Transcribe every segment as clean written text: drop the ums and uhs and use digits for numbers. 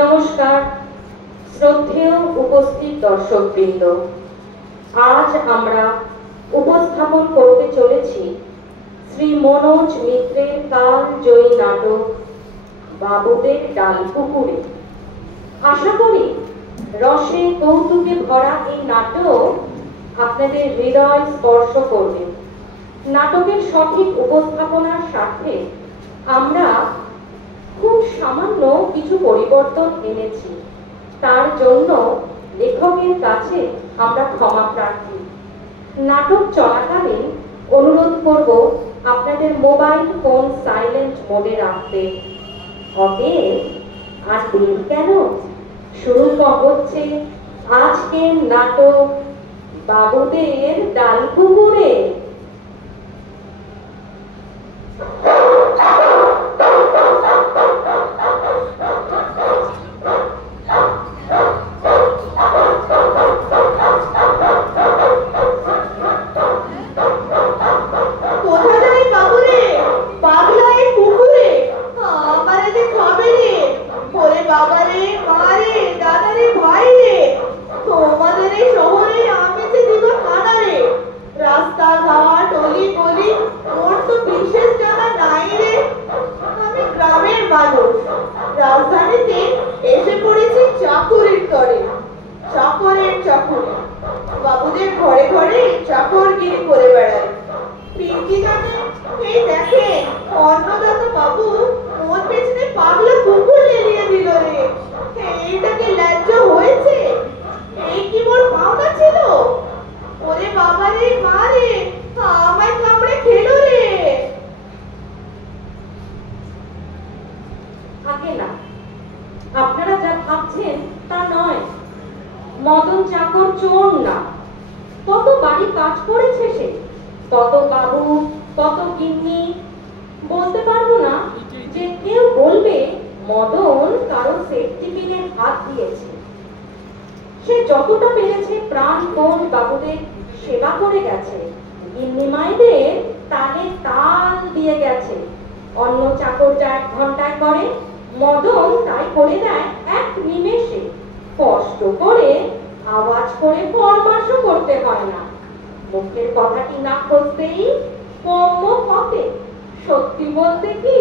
নমস্কার শ্রদ্ধেয় উপস্থিত দর্শকবৃন্দ, আজ আমরা উপস্থাপন করতে চলেছি শ্রী মনোজ মিত্রের কালজয়ী নাটক বাবুদের ডালপুকুরে। আশা করি রসে কৌতুকে ভরা এই নাটক আপনাদের হৃদয় স্পর্শ করবে। নাটকের সঠিক উপস্থাপনার স্বার্থে আমরা খুব সামান্য কিছু পরিবর্তন এনেছি, তার জন্য লেখকের কাছে আমরা ক্ষমা প্রার্থী। নাটক চলাকালীন অনুরোধ করব আপনাদের মোবাইল ফোন সাইলেন্ট মোডে রাখতে। অতএব আর দেরি কেন, শুরু হচ্ছে আজকের নাটক বাবুদের ডালপুকুরে। রাজধানীতে এসে পড়েছি চাকরির তরে, চাকরের চাকরি। বাবুদের ঘরে ঘরে চাকরগিরি করে বেড়ায়। পিঙ্কি জানে, এই দেখেন অন্নদাতা বাবু ওর পেছনে পাগলা কুকুর লেলিয়ে দিল রে। এইটাকে লজ্জা হয়েছে? এই কি মোর পাওনা ছিল? ওরে বাবা রে, মা রে, আমায় কামড়ে খেলো রে। আগে না, আপনারা যা ভাবছেন তা নয়। মদন চাকর চোর না, কত বাড়ি কাজ করেছে সে, কত বাবু, কত গিন্নি। বলতে পারবো না যে কেউ বলবে মদন কারো সেফটি পিনে হাত দিয়েছে। সে যতটা পেরেছে প্রাণপণ বাবুদের সেবা করে গেছে, গিন্নি মায়েদের তালে তাল দিয়ে গেছে। অন্য চাকর যা 1 ঘন্টায় করে, মদন তাই করে দেয় 1 নিমেষে। কষ্ট করে আওয়াজ করে ফরমাশও করতে হয় না, মুখের কথাটি না খুঁজতেই কম্ম পথে। সত্যি বলতে কি,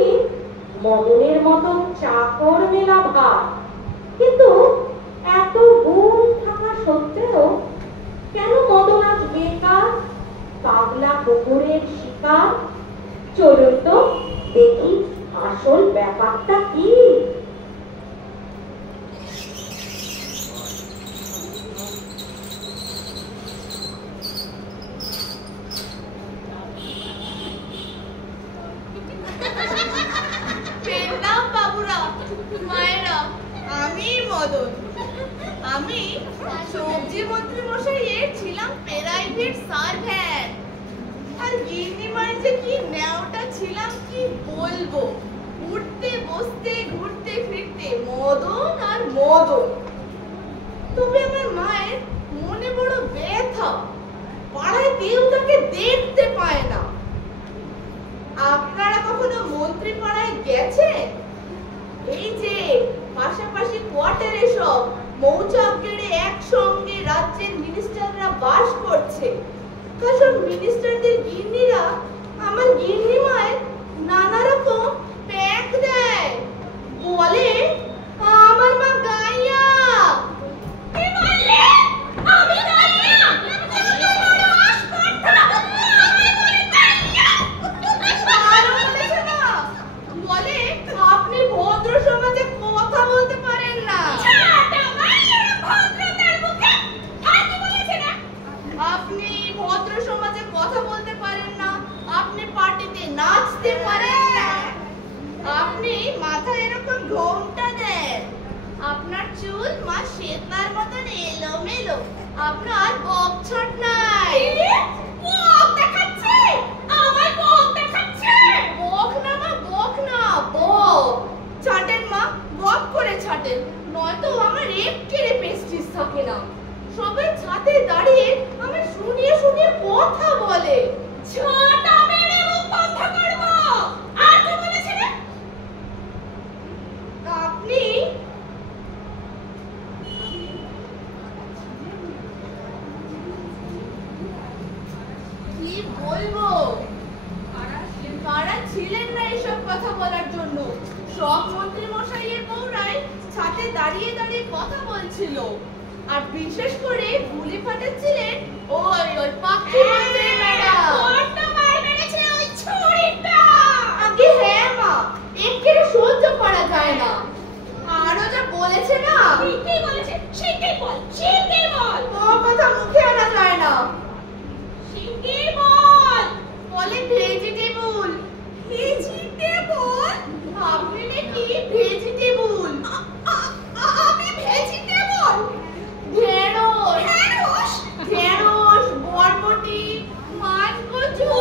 মদনের মতো চাকর মেলা ভার। কিন্তু এত গুণ থাকা সত্ত্বেও কেন মদন আজ বেকার, পাগলা কুকুরের শিকার? চলুন তো দেখি আসল ব্যাপারটা কি। বাবুরা, মায়েরা, আমি মদন। আমি সবজি মন্ত্রী মশাইয়ের ছিলাম প্রাইভেট সার্ভেন্ট। আর গিন্নি মায়ের যে কি নেওটা ছিলাম কি বলবো। উঠতে বসতে ঘুরতে ফিরতে মদন আর মদন। তবে আমার মায়ের মনে বড় ব্যথা, পাড়ায় কেউ তাকে দেখতে পায় না। আপনারা কখনো মন্ত্রী পাড়ায় গেছেন? এই যে পাশাপাশি কোয়ার্টারে সব মৌচাক গেড়ে একসঙ্গে রাজ্যের মিনিস্টাররা বাস করছে। কারণ মিনিস্টারদের গিন্নিরা আমার গিন্নি মায়ের নানা রকম প্যাক দেয়। বলে আমার মা গাইয়া। কি বললে? আমি গাইয়া? বলে আপনি ভদ্র সমাজে কথা বলতে পারেন না। আপনি ভদ্র সমাজে কথা বলতে পারেন না, আপনি পার্টিতে নাচতে পারেন না, আপনি মাথায় এরকম ঘোমটা দেন, আপনার ছিল আপনার বক ছাট নাই। বক দেখাচ্ছে? আমার বক দেখাচ্ছে? বক না মা, বক না, বক ছাটেন মা, বক করে ছাটেন, নয়তো আমার এক্কেরে পেস্টিস থাকে না। সবাই ছাদে দাঁড়িয়ে আমি শুনিয়ে শুনিয়ে কথা বলে। ছাটা মেরে মুখ বন্ধ করবো। আর কে বলেছে রে? আপনি। কি বলবো, কারা ছিলেন না এসব কথা বলার জন্য। সব মন্ত্রী মশাইয়ের বউরাই ছাদে দাঁড়িয়ে দাঁড়িয়ে কথা বলছিল। আর বিশেষ করে বুলি ফাটাচ্ছিলেন ওই ওই পাখি মন্ত্রী ম্যাডাম। বড্ড মার মেরেছে ওই ছুরিটা। আগে হ্যাঁ মা, একেবারে সহ্য করা যায় না। আরো যা বলেছে না। কি বলেছে সেটাই বল, সেটাই বল। তোর কথা মুখে আনা যায় না। সেটাই বল। বলে ভেজিটেবল। ভেজিটেবল? আপনি নাকি ভেজিটেবল? আমি ভেজিটেবল? ঢেঁড়স। ঢেঁড়স? ঢেঁড়স, বরবটি, মাছ কচু।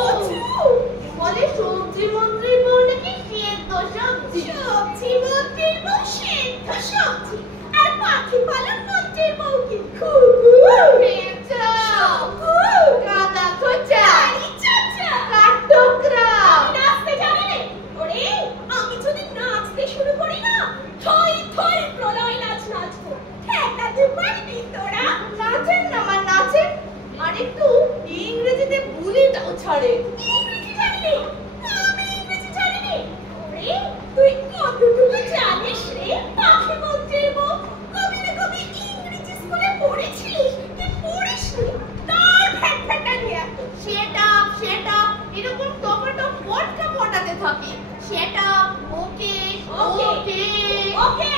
বলে সবজি মন্ত্রীর বউ নাকি সেদ্ধ সবজি। সবজি মন্ত্রীর বউ সেদ্ধ সবজি, আর পাখি পালন মন্ত্রীর বউ কি ঘুঘু, পেঁচা, কাদা খোঁচা, কাঠঠোকরা। নাচতে জানে রে? ওরে আমি যদি নাচতে শুরু করি না, থই থই প্রলয় নাচ নাচবো। ঠেকাতে পারবি তোরা? নাচেন না মা, নাচেন। আর একটু ইংরেজিতে বুলি দাও ছাড়ে। ইংরেজি জানি? আমি ইংরেজি জানি না। ওরে তুই কতটুকু জানিস রে পাখি মন্ত্রীর বউ? কবি না কবি ইংরেজি স্কুলে পড়েছিস কি পড়িসনি? তার ফ্যাটফ্যাটা নিয়ে সেটা সেটা এরকম টমেটো পটকা পটাতে থাকে। সেটা ওকে ওকে ওকে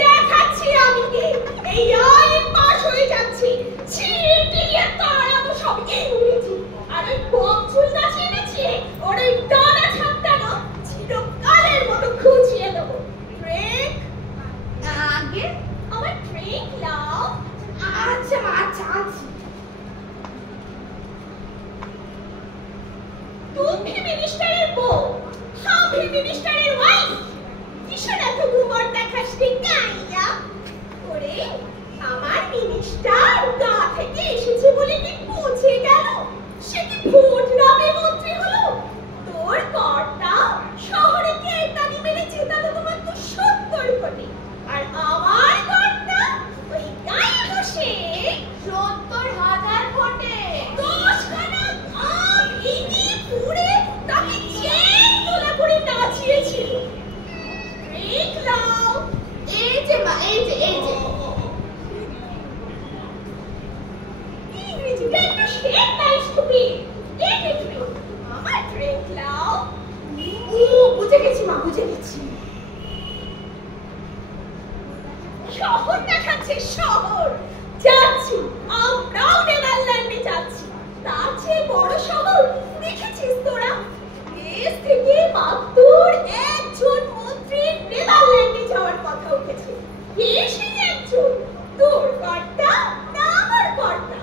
দেখাচ্ছি আমি কে। এই আইন পাস হয়ে যাচ্ছে, ছিটিয়ে তাড়াবো সব ইংরেজি। আর ওই বকচুল নাচিয়ে নাচিয়ে ওর ওই ডানা ছাপটানো চিরকালের মতো খুঁচিয়ে দেবো। ট্রেক আগে আমার ট্রেক লাও। আচ্ছা মা, আচ্ছা আচ্ছা। তুমি মিনিস্টারের বউ, আমি মিনিস্টারের ওয়াইফ। কিসের এত গুমর দেখাস রে গাইয়া? ওরে আমার মিনিস্টার গা থেকে এসেছে বলে কি পৌঁছে গেল? সে কি ভোট নামে মন্ত্রী হলো? তোর কর্তা শহরে কেটানি মেরে জেতালো তোমার তো 70 কোটি, আর আমার কর্তা ওই গায়ে বসে 70,000 ভোটে 10 খানা আম ভেঙে পুড়ে তাকে চেন তোলা করে নাচিয়েছিল। দেখলাম এই যে মা, এই যে ইংরেজিটা একটু শেখ না স্টুপিড। আমার ড্রিঙ্ক লাও। ও বুঝে গেছি মা, বুঝে গেছি। শহর দেখাচ্ছে শহর। যাচ্ছি, আমরাও নেদারল্যান্ডে যাচ্ছি। তার চেয়ে বড় শহর দেখেছিস তোরা? দেশ থেকে মাত্র একজন মন্ত্রীর নেদারল্যান্ডে যাওয়ার কথা উঠেছে। কে সেই একজন? তোর কর্তা না আমার কর্তা?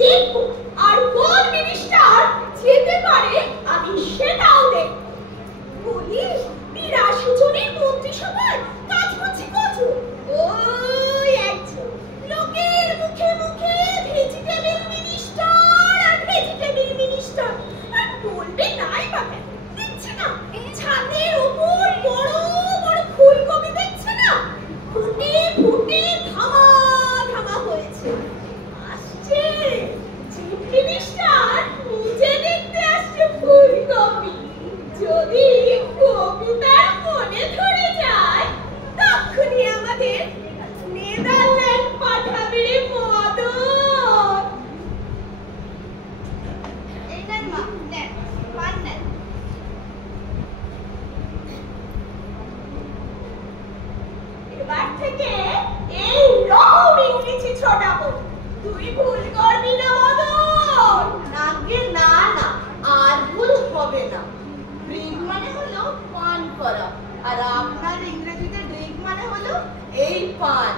দেখবো আর কোন মিনিস্টার যেতে পারে আমি সেটাও দেখব। বলিস 82 জনের মন্ত্রিসভায় কাজ করছে কজন? ওই একজন। লোকের মুখে মুখে ভেজিটেবল মিনিস্টার আর ভেজিটেবল মিনিস্টার। আর বলবে নাই বা কেন? দেখছে না ছাদের উপর বড় বড় ফুলকপি দেখছে না? ফুটে ফুটে ধামা ধামা হয়েছে। আসছে চিফ মিনিস্টার নিজে দেখতে আসছে ফুলকপি। যদি কবিতা মনে ধরে যায় তখনই আমাদের নেদারল্যান্ড পাঠাবে রে মদন। এই নেন মা, নেন পান নেন। এবার থেকে এই রকম ইংরেজি ছড়াবো। তুই ভুল করবি না মদন। আগে না না, আর ভুল হবে না। ড্রিঙ্ক মানে হলো পান করা, আর আপনার ইংরেজিতে ড্রিঙ্ক মানে হলো এই পান।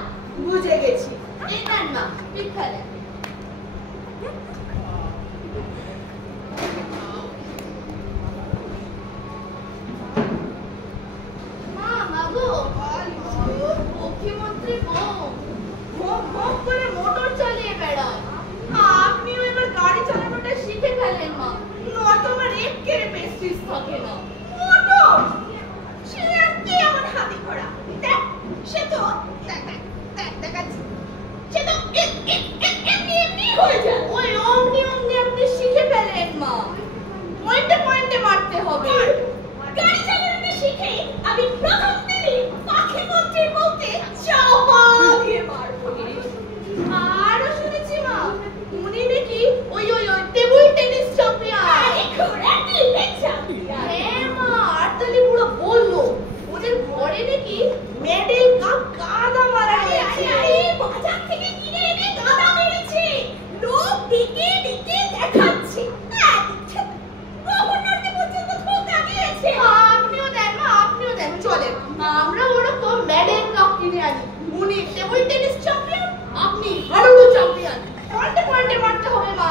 বুঝে গেছি। এই নেন মা, পিঠ ফেলেন। মা, মাগো, মুখ্যমন্ত্রী ভোগ করে মোটর চালিয়ে বেড়ায়। আপনিও এবার গাড়ি চালানোটা শিখে ফেলেন মা, নয়তো আমার একেবারে প্রেস্টিজ থাকে না। মোটর সে আর কি আমার হাতি ঘোড়া, দেখ সে তো দেখাচ্ছে, সে তো এমনি হয়ে যায়। ওই অমনি আপনি শিখে ফেলেন মা, পয়েন্টে মারতে হবে। গাড়ি চালানোটা শিখে আমি প্রথম দিনই পাখি মন্ত্রীর বউকে চাপা দিয়ে মারবো। আরো শুনেছি মা, উনি নাকি ওই টেবিল টেনিস চ্যাম্পিয়ন। হ্যাঁ মা, আরতালি বুড়ো বললো ওদের ঘরে নাকি মেডেল কাপ গাদা মারা হয়েছে। বাজার থেকে কিনে এনে গাদা মেরেছে, লোক দিকে দেখাচ্ছে। গভর্নরকে পর্যন্ত ধোঁকা দিয়েছে। আপনিও দেন মা, আপনিও দেন, চলেন আমরা ওরকম মেডেল কাপ কিনে আনি। উনি টেবিল টেনিস চ্যাম্পিয়ন, আপনি হাডুডু চ্যাম্পিয়ন। পয়েন্টে মারতে হবে মা।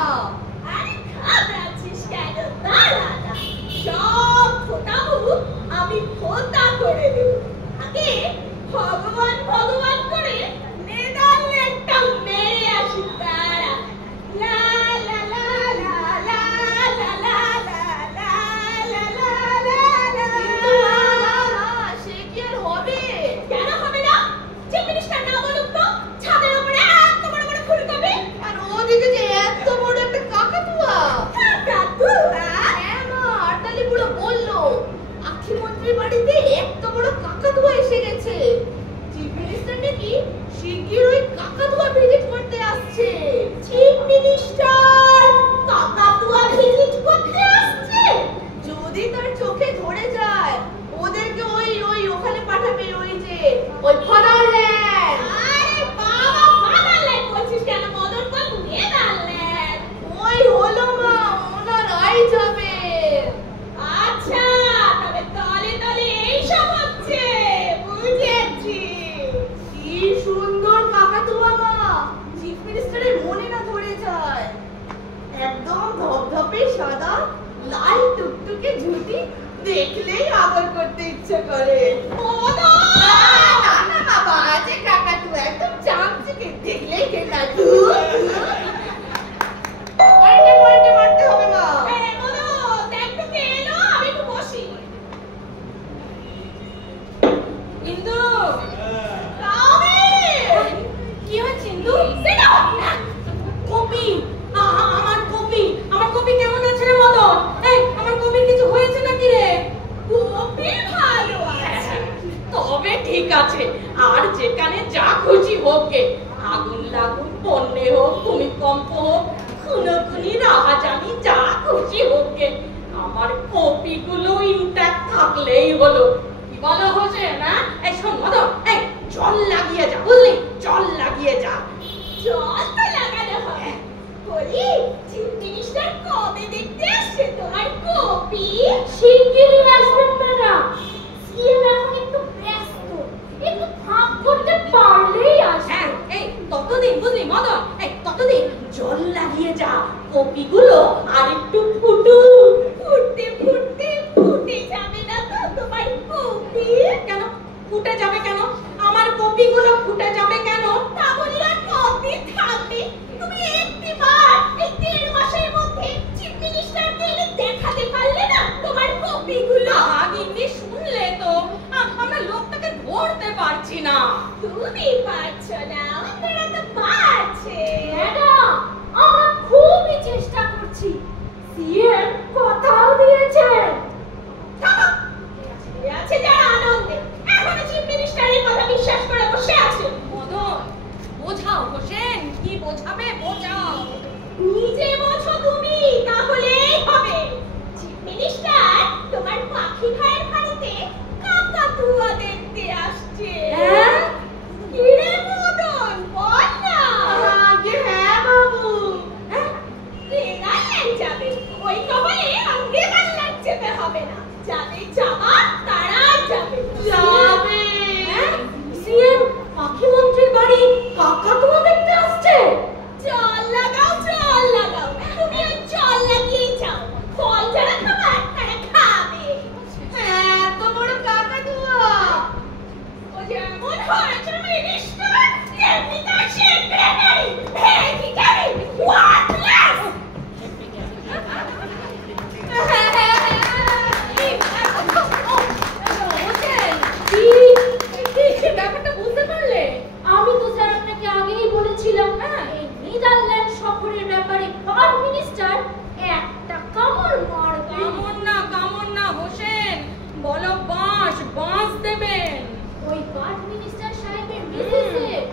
আরে ঘাবড়াচ্ছিস কেন? দাঁড়া, সব ফোটাবো আমি, ফোটা করে দেব। আগে ভগবান করে নেদারল্যান্ডটা মেরে আসি। তারা লা লা লা লা লা লা লা লা লা লা লা। সে কি আর হবে? কেন হবে না? চিফ মিনিস্টার না বলুক তো, ছাদের উপরে এত বড় বড় ফুলকপি, আর ওদিকে যে এত বড় একটা কাকাতুয়া। হ্যাঁ মা, আরতালি বুড়ো বললো আখি মন্ত্রীর বাড়িতে এত বড় কাকাতুয়া এসে গেছে। চিফ মিনিস্টার নাকি শিগগির ওই কাকাতুয়া ভিজিট করতে আসছে। চিফ মিনিস্টার কাকাতুয়া ভিজিট করতে আসছে? যদি তার চোখে ধরে যায় ওদেরকে ওখানে পাঠাবে, ওই ফাদারল্যান্ড। আরে বাবা, ফাদারল্যান্ড বলছিস কেন? মদন বাবু নেদারল্যান্ড। ওই হলো মা, ওনারাই যাবে। আচ্ছা, তবে তলে এইসব হচ্ছে, বুঝেছি। কি সুন্দর কাকাতুয়া মা, চিফ মিনিস্টারের মনে না ধরে যায়। একদম ধপধপে সাদা, লাল টুকটুকে ঝুঁটি, দেখলেই আদর করতে ইচ্ছে করে। না বাবা, যে কাকাতুয়া একদম চামচিকে, দেখলেই কেনা। পয়েন্টে মারতে হবে মা। দেখ তো কে এলো, আমি একটু বসি। ইন্দু, কি হয়েছে ইন্দু? কপি, আমার কপি কেমন আছে রে মদন? এই, আমার কপির কিছু হয়েছে নাকি রে? কপি ভালো আছে, তবে ঠিক আছে। আর যেখানে যা খুশি হোক গে, আগুন লাগুন, বন্যে হোক, ভূমিকম্প হোক, খুনোখুনি, রাহাজানি, যা খুশি হোক গে, আমার কপিগুলো ইনট্যাক্ট থাকলেই হলো। কি বলো হোসেন? না এই শোন মদন, এই জল লাগিয়ে যা, বুঝলি? জল লাগিয়ে যা। জল তো লাগানো হবে। বলি, চিফ মিনিস্টার কবে দেখতে আসছে তোমার কপি? শিগগিরই আসবেন ম্যাডাম। সিএম এখন একটু ব্যস্ত, একটু ফাঁক করতে পারলেই আসবে। এই ততদিন বুঝলি মদন, এই ততদিন জল লাগিয়ে যা, কপিগুলো আর একটু ফুটে যাবে না তো তোমার কপি? কেন ফুটে যাবে কেন? আমার কপিগুলো ফুটে যাবে কেন? তা বললে কপি থাকবে। তুমি একটিবার এই 1.5 মাসের মধ্যে চিফ মিনিস্টারকে এনে দেখাতে পারলে না তোমার কপিগুলো? আগিনি শুনলে তো, আমরা লোকটাকে ধরতে পারছি না। তুমি পারছো না, ওরা তো পারছে। ম্যাডাম, আমরা খুবই চেষ্টা করছি। সিএম কথাও দিয়েছেন। আছে যারা আনন্দে এখনো চিফ মিনিস্টারের কথা বিশ্বাস করে বসে আছে। মদন, বোঝাও হোসেন, কি বোঝাবে বোঝাও। নিজে বোঝো তুমি, তাহলেই হবে। চিফ মিনিস্টার তোমার পাখি খায়ের বাড়িতে কাকাতুয়া দেখতে আসছে। কি রে মদন, বল না। হ্যাঁ বাবু। নেদারল্যান্ড যাবে, ওই কপালে নেদারল্যান্ড যেতে হবে না। যাবে যাবার, তারাই যাবে। সিএম পাখি মন্ত্রীর বাড়ি কাকাতুয়া দেখতে ব্যাপারে পার মিনিস্টার একটা কামড় মারবে। কামড় না হোসেন, বলো বাঁশ দেবেন। ওই পার মিনিস্টার সাহেবের মিসেসের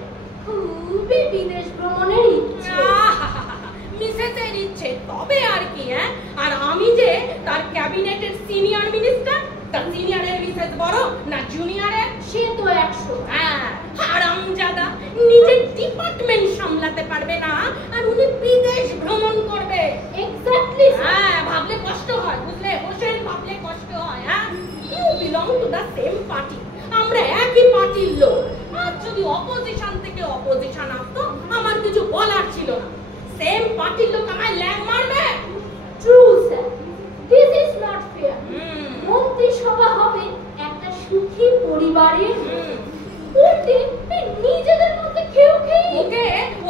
খুবই বিদেশ ভ্রমণের ইচ্ছে। মিসেসের ইচ্ছে তবে আর কি। আর আমি যে তার ক্যাবিনেটের সিনিয়র মিনিস্টার, তার সিনিয়রের মিসেস বড় না জুনিয়রের? সে তো 100। হারামজাদা, নিজের ডিপার্টমেন্ট সামলাতে পারবে না আর উনি বিদেশ ভ্রমণ করবে। এক্স্যাক্টলি। ভাবলে কষ্ট হয়, বুঝলে হোসেন, ভাবলে কষ্ট হয়। You belong to the same party, আমরা একই পার্টির লোক। আর যদি অপোজিশন থেকে অপোজিশন আসতো আমার কিছু বলার ছিল না। সেম পার্টির লোক আমায় ল্যাং মারবে? True sir, this is not fair. মন্ত্রিসভা হবে একটা সুখী পরিবারের, উল্টে নিজেদের মধ্যে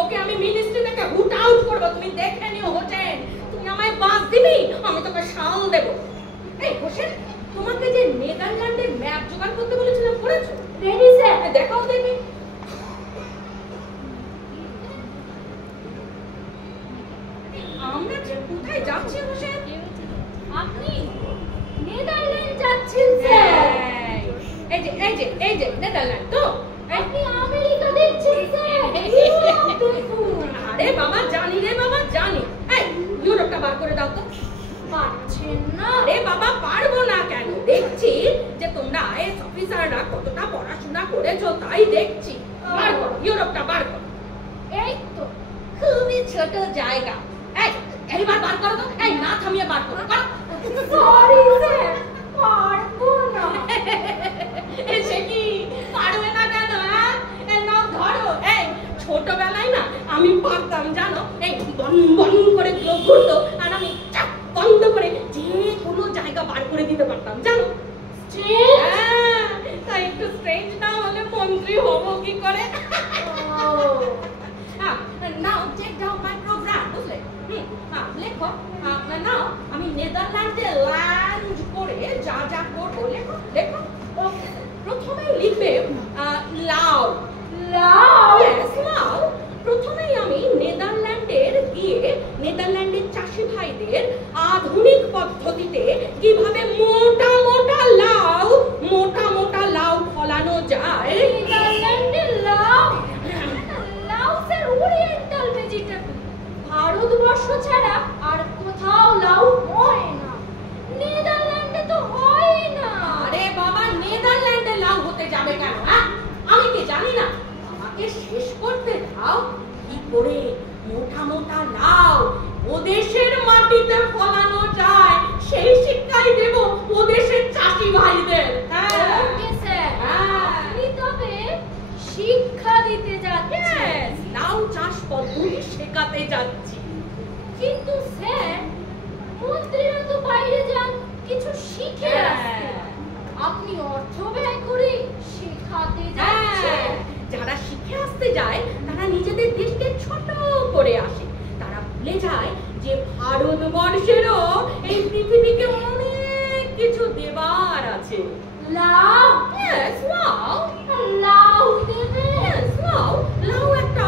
ওকে আমি মিনিস্ট্রি থেকে হুট আউট করব। তুমি দেখে নিও হোসেন, তুমি আমায় বাস দিবি, আমি তোকে শাল দেব। এই হোসেন, তোমাকে যে নেদারল্যান্ডের ম্যাপ জোগাড় করতে বলেছিলাম, করেছো? Ready sir. দেখাও দেখি। আমরা যে কোথায় যাচ্ছি হোসেন? আপনি নেদারল্যান্ড যাচ্ছেন স্যার। এই যে নেদারল্যান্ড তো। আপনি আমেরিকা দেখছেন স্যার। আরে বাবা জানি রে বাবা জানি। এই ইউরোপটা বার করে দাও তো। পাচ্ছেন না? আরে বাবা পারবো না কেন, দেখছি যে তোমরা আইএস অফিসাররা কতটা পড়াশোনা করেছো তাই দেখছি। বার করো, ইউরোপটা বার করো। এই তো খুবই ছোট জায়গা। এইবার বার করো তো। এই না থামিয়ে বার করো। সরি স্যার, পারবো না। সে কি পারবে না কেন? নাও ধরো। এই ছোটবেলায় না আমি পারতাম জানো, এই বন বন করে ঘুরতো আর আমি চাপ বন্ধ করে যে কোনো জায়গা বার করে দিতে পারতাম জানো। তাই একটু স্ট্রেঞ্জ না হলে মন্ত্রী হবো কি করে? নাও চেক ডাউন মাই প্রোগ্রাম, বুঝলে? লেখো। নাও আমি নেদারল্যান্ডে ল্যান্ড করে যা যা করবো লেখো। প্রথমেই লিখবে লাউ। লাউ। প্রথমেই আমি নেদারল্যান্ডের গিয়ে নেদারল্যান্ডের চাষি ভাইদের আধুনিক পদ্ধতিতে কিভাবে মোটা মোটা লাউ ফলানো যায়। নেদারল্যান্ডের লাউ স্যার ওরিয়েন্টাল ভেজিটেবল। ভারতবর্ষ ছাড়া আর কোথাও লাউ হয় না, নেদারল্যান্ডে তো হয় না। আরে বাবা, নেদারল্যান্ডে লাউ হতে যাবে কেন? আমি কি জানি না? আমাকে শেষ করতে দাও। কি করে মোটা মোটা লাউ ওদেশের মাটিতে ফলানো যায় সেই শিক্ষাই দেব ওদেশের চাষি ভাইদের। ওকে স্যার, আপনি তবে শিক্ষা দিতে যাচ্ছেন। লাউ চাষ পদ্ধতি শেখাতে যাচ্ছি। কিন্তু স্যার, মন্ত্রীরা তো বাইরে যান কিছু শিখে আসতে, আপনি অর্থ ব্যয় করে শেখাতে যাচ্ছেন। যারা শিখে আসতে যায় তারা নিজেদের দেশকে ছোট করে আসে। তারা ভুলে যায় যে ভারতবর্ষেরও এই পৃথিবীকে অনেক কিছু দেবার আছে। লাউ? লাউ দেবে? লাউ একটা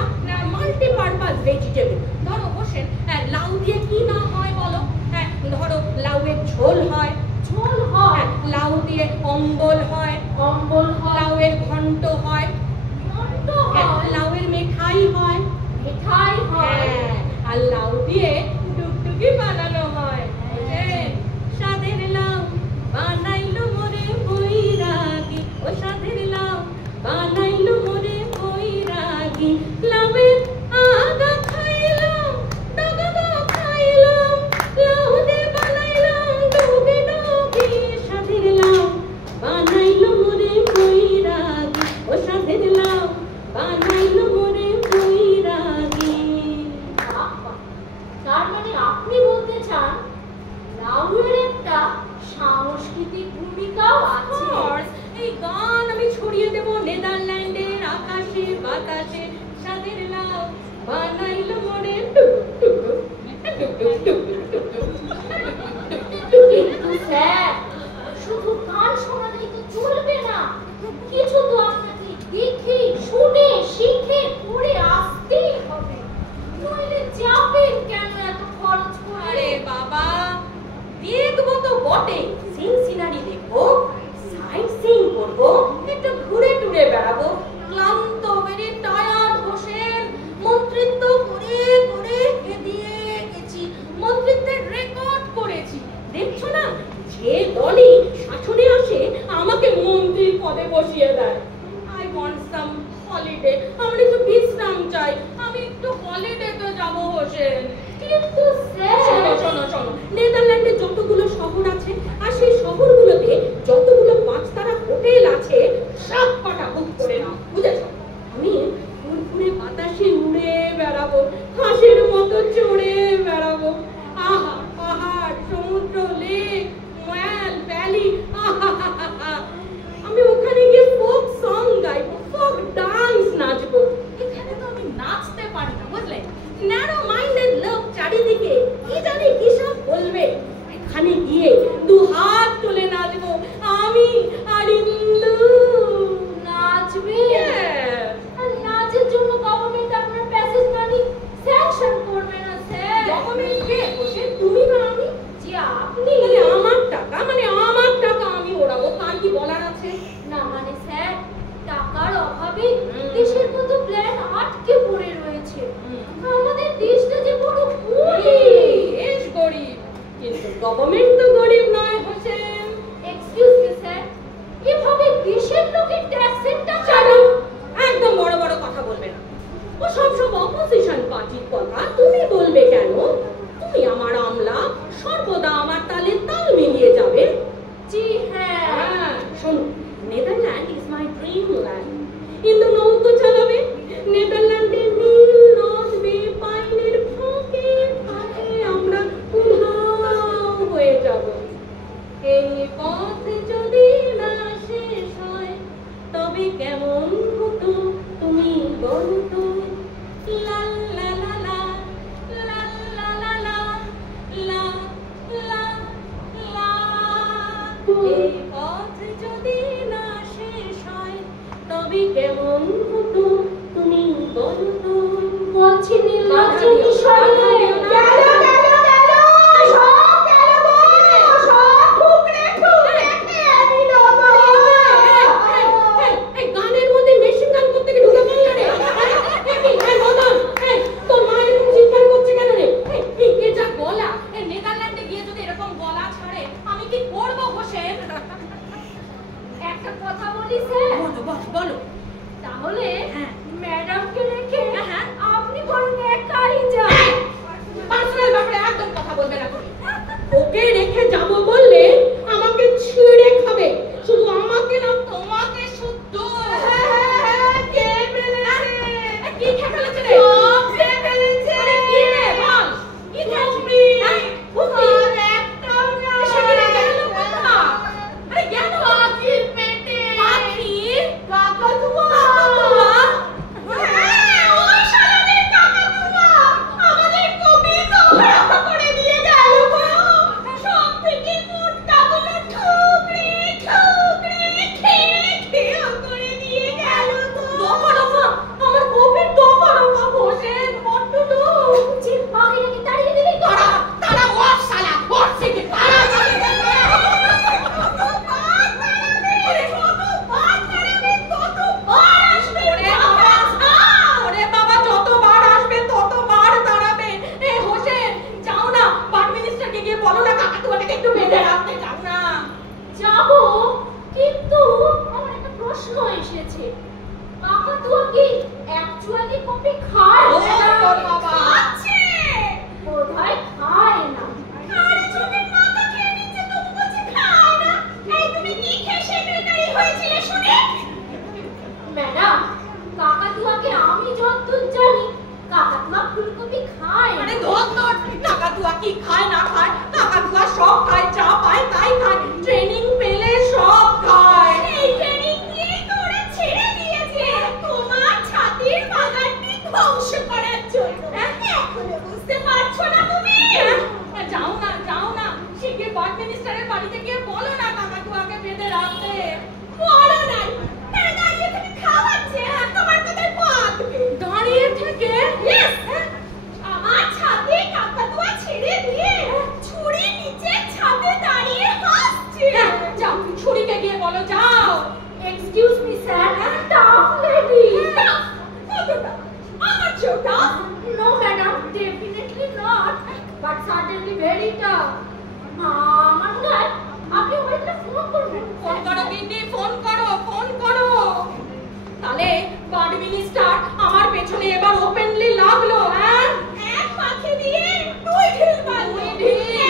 মাল্টিপারপাস ভেজিটেবল। ধরো হোসেন, লাউ দিয়ে কি না হয় বলো? ধরো লাউয়ের ঝোল হয়। লাউ দিয়ে অম্বল হয়। লাউয়ের ঘন্ট হয়। লাউয়ের মিঠাই হয়। আর লাউ দিয়ে টুকটুকি বানানো হয়। সাদের লাউ বানাইলো মোরে বৈরাগী, ও সাদের লাউ বানাইলো মোরে বৈরাগী। লাউয়ের আগা খাইলাম, ডগা খাইলাম, লাউ দিয়ে বানাইলাম ডুগে ডুগে। সাদের লাউ বানাইলো মোরে বৈরাগী, ও সাদের লাউ বানাইলো মোরে বৈরাগী। তার বটে, সিন সিনারি দেখবো, সাইট সিন করবো, একটু ঘুরে টুরে বেড়াবো। ক্লান্ত, ভেরি টায়ার্ড হোসেন। মন্ত্রিত্ব করে করে হেদিয়ে গেছি, মন্ত্রিত্বের রেকর্ড করেছি। দেখছো না, যে দলই শাসনে আসে আমাকে মন্ত্রীর পদে বসিয়ে দেয়। আই ওয়ান্ট সাম হলিডে, আমার একটু বিশ্রাম চাই, আমি একটু হলিডেতে যাব হোসেন। কিন্তু স্যার, শোনো শোনো শোনো, নেদারল্যান্ডে যতগুলো শহর আছে আর সেই শহরগুলোতে যতগুলো 5 তারা হোটেল আছে সব কটা বুক করে নাও, বুঝেছো? আমি ফুরফুরে বাতাসে উড়ে বেড়াবো, হাঁসের মতো চড়ে বেড়াবো। আহা, পাহাড়, সমুদ্র, লেক, ময়াল, ভ্যালি, আমি ওখানে গিয়ে ফোক সং গাইবো, ফোক ডান্স নাচবো। এখানে তো আমি নাচতে পারি না, বুঝলে? ন্যারো মাইন্ডেড লোক চারিদিকে কি জানি কি সব বলবে। এখানে গিয়ে 2 হাত তুলে নাচবো আমি আর ইন্দু। নাচবে? আর নাচের জন্য গভর্নমেন্ট আপনার প্যাসেজ মানি স্যাংশন করবে না স্যার। গভর্নমেন্ট কে বসে, তুমি না আমি? যে আপনি আমার টাকা, মানে আমার টাকা আমি ওড়াবো, তার কি বলার আছে? না, মানে স্যার, টাকার অভাবে দেশের কত প্ল্যান আটকে পড়ে রয়েছে। আমাদের দেশটা যে বড় গরিব। বেশ গরিব, কিন্তু গভর্নমেন্ট তো গরিব নয় হোসেন। এক্সকিউজ মি স্যার, এভাবে দেশের লোকের ট্যাক্সের টাকা। চলো, একদম বড় বড় কথা বলবে না। ও সব অপোজিশন পার্টির কথা তুমি বলবে কেন? তুমি আমার আমলা, সর্বদা আমার তালে তাল মিলিয়ে যাবে। জি হ্যাঁ। শোনো, Netherland is my dream land. Indu নৌকো চালাবে, নেদারল্যান্ডে নীল নদ বেয়ে পাইনের ফাঁকে ফাঁকে আমরা উধাও হয়ে যাব। এই পথ যদি না শেষ হয় তবে কেমন হতো তুমি বলো তো? লা লা লা লা লা লা লা লা লা লা লা। এই পথ যদি না শেষ হয় তবে কেমন হতো তুমি বলো তো? বলছি নির্লজ্জ মিশরে গেল গেল গেল, সব গেল গো, সব ঠুকরে ঠুকরে খেয়ে নিল গো। এই গানের মধ্যে মেশিন গান করতে গিয়ে ঢুকে পড়ল রে। এই মদন, তোর মা এরকম চিৎকার করছে কেন রে? এই যা গলা, এই নেদারল্যান্ডে গিয়ে যদি এরকম গলা ছাড়ে আমি কি করবো হোসেন? একটা কথা বলি স্যার, বলো বলো বলো। তাহলে হ্যাঁ। ম্যাডামকে রেখে হ্যাঁ। আপনি বরং একাই যান। পার্সোনাল ব্যাপারে একদম কথা বলবে না তুমি। ওকে রেখে যাব বললে আমাকে ছিঁড়ে খাবে, শুধু আমাকে না তোমাকে শুদ্ধ। কে ফেলেছে? কি খেয়ে ফেলেছে রে? সব খেয়ে ফেলেছে। আরে কি রে বল, কি ভুমরি। ভুমরি? আর একটাও না। সেখানে গেল কোথা? আরে গেল পাখির পেটে। পাখি? কাকাতুয়া। কাকাতুয়া? হ্যাঁ, ওই শালাদের কাকাতুয়া আমাদের কবি দোহরা করে দিয়ে গেল গো। সব থেকে মোটাগুলো ঠুকরে ঠুকরে খেয়ে খেয়ে করে দিয়ে গেল গো। দফা দফা, আমার কবির দফা দফা হোসেন, বড্ড লোক। যে পাখিটাকে তাড়িয়ে দিলি তো। তারা তারা ওর শালা, ওর থেকে তারা। ওরে বাবা, যতবার আসবে ততবার তাড়াবে। এ হোসেন, যাও না, পার্ট মিনিস্টারকে গিয়ে বলো না কাকাতুয়াটাকে একটু বেঁধে রাখতে। যাও না। যাবো, কিন্তু আমার একটা প্রশ্ন এসেছে। কাকাতুয়া কি অ্যাকচুয়ালি কফি খায়? ও তোর বাবা। খাচ্ছে। বোধহয় খায় না। আরে ছোটের মাথা খেয়ে নিচ্ছে, তবু বলছে খায় না। এই তুমি কি খেয়ে সেক্রেটারি হয়েছিলে শুনে? ম্যাডাম, কাকাতুয়াকে আমি যতদূর জানি কাকাতুয়া ফুলকপি খায় না। আরে ধর ধর, কাকাতুয়া কি খায় না খায়? কাকাতুয়া সব খায়, যা পায় তাই খায়, ট্রেনিং পেলে সব খায়। এই ট্রেনিং দিয়ে তোরা ছেড়ে দিয়েছে তোমার ছাতির বাগানটি ধ্বংস করার জন্য। এখনো বুঝতে পারছো না তুমি? যাও না, যাও না, শিগগির পার্ট মিনিস্টারের বাড়িতে গিয়ে বলো না কাকাতুয়াকে বেঁধে রাখতে। বলো নাই, তারা দাঁড়িয়ে থেকে খাওয়াচ্ছে আর তোমার কথায় পাতবে। দাঁড়িয়ে থেকে? Yes! আমার ছাদে কাকাতুয়া ছেড়ে দিয়ে ছুরি নিচে ছাদে দাঁড়িয়ে হা দেরিটা? আমার মনে হয় আপনি ওখানে ফোন করবেন। ফোন করো দিদি, ফোন করো, ফোন করো। তাহলে বার্ড মিনিস্টার আমার পেছনে এবার ওপেনলি লাগলো। হ্যাঁ, এক পাখি দিয়ে দুই ঢিল মারলো।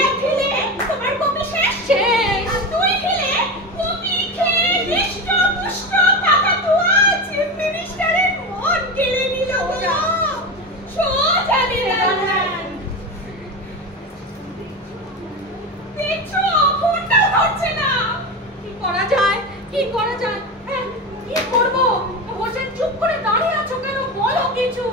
এক ঢিলে তোমার কপি শেষ, শেষ। দুই ঢিলে কপি খেয়ে হৃষ্টপুষ্ট কাকাতুয়া চিফ মিনিস্টারের মন কেড়ে নিল। সোজা নিলাম। দেখছো ফোনটাও ধরছে না। কি করা যায়, কি করা যায়? হ্যাঁ, কি করবো? বসে চুপ করে দাঁড়িয়ে আছো কেন? বলো কিছু।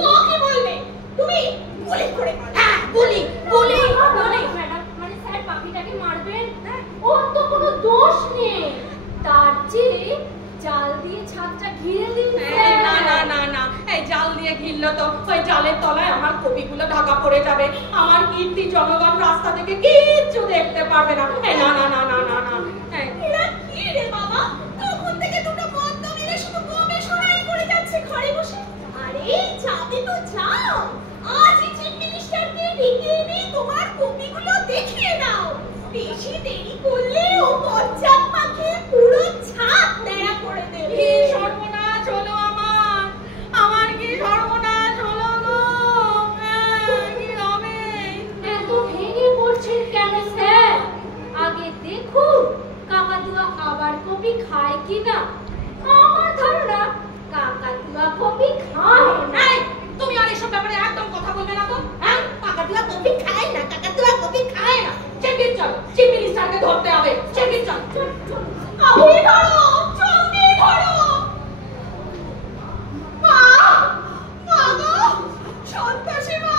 ও কি বলবে? তুমি গুলি করে মারো। হ্যাঁ, গুলি গুলি গুলি। ম্যাডাম, মানে স্যার পাখিটাকে মারবেন? ওর তো কোনো দোষ নেই। তার চেয়ে জাল দিয়ে ছাদটা ঘিরে দিন। না না না না, এই জাল দিয়ে ঘিরলো তো ওই জালের তলায় আমার কপিগুলো ঢাকা পড়ে যাবে। আমার কীর্তি জনগণ রাস্তা থেকে কিচ্ছু দেখতে পারবে না। না না না না না না। এরা কি রে বাবা, তখন থেকে দুটো বন্ধ মিলে শুধু গবেষণাই করে যাচ্ছে ঘরে বসে। আরে যাবে তো যাও, আজই চিফ মিনিস্টারকে ডেকে এনে তোমার কপিগুলো দেখিয়ে দাও। বেশি দেরি করলে ও বজ্জাত পাখি পুরো ছাদ ন্যাড়া করে দেবে। কি সর্বনাশ হলো আমার, আমার কি সর্বনাশ হলো গো। কি হবে? এত ভেঙে পড়ছেন কেন স্যার? আগে দেখুন কাকাতুয়া আবার কপি খায় কিনা। আমার ধারণা কাকাতুয়া কপি খায় না। তুমি আর এসব ব্যাপারে একদম কথা বলবে না তো। হ্যাঁ, কাকাতুয়া কপি খায় না, কাকাতুয়া কপি খায় না। চেকিং চলো, চিফ মিনিস্টারকে ধরতে হবে। চেকিং চলো, আপনি ধরো, জলদি ধরো। মা, মা গো, সন্ত্রাসী মা,